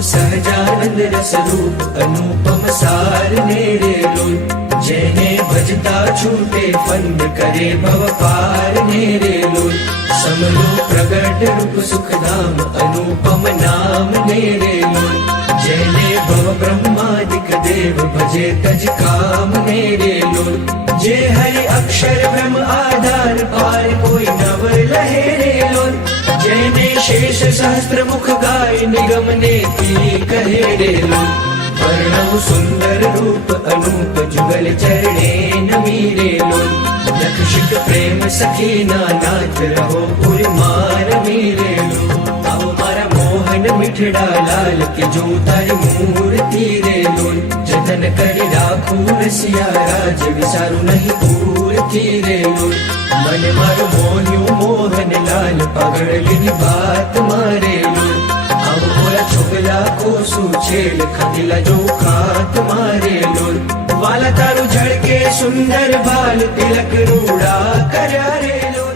सहजानंद रस रूप अनुपम सार मेरे लोई। जेने भजता छूटे, फंद करे भव पार मेरे लोई। समलो प्रगट रूप सुख धाम अनुपम नाम मेरे लोई। जेने भव ब्रह्मादिक देव, भजे तज काम मेरे लोई। जे हरि अक्षर ब्रह्म आधार पार, कोई नव लहे शेष शास्त्र मुख गाय निगम ने पी कहे रेलो वर्णव सुंदर रूप अनूप जुगल चरणे नमी रेलो लक्षिक प्रेम सखी नानाच रहो पुर मार मीरे मिठड़ा लाल के जो तर मूर्ति रे लोन जतन करी राखू रसिया राज विचारू नहीं पूर्ति रे लोन અને મારું મોહ્યું મોહન લાલ પગડેલી વાત મારેલું. આવું મારા છોકરા કોસું છેલ ખાધેલા જો ખાત મારેલું. વાલા તારું ઝડકે સુંદર બાલ તિલક રૂડા કર્યા રેલું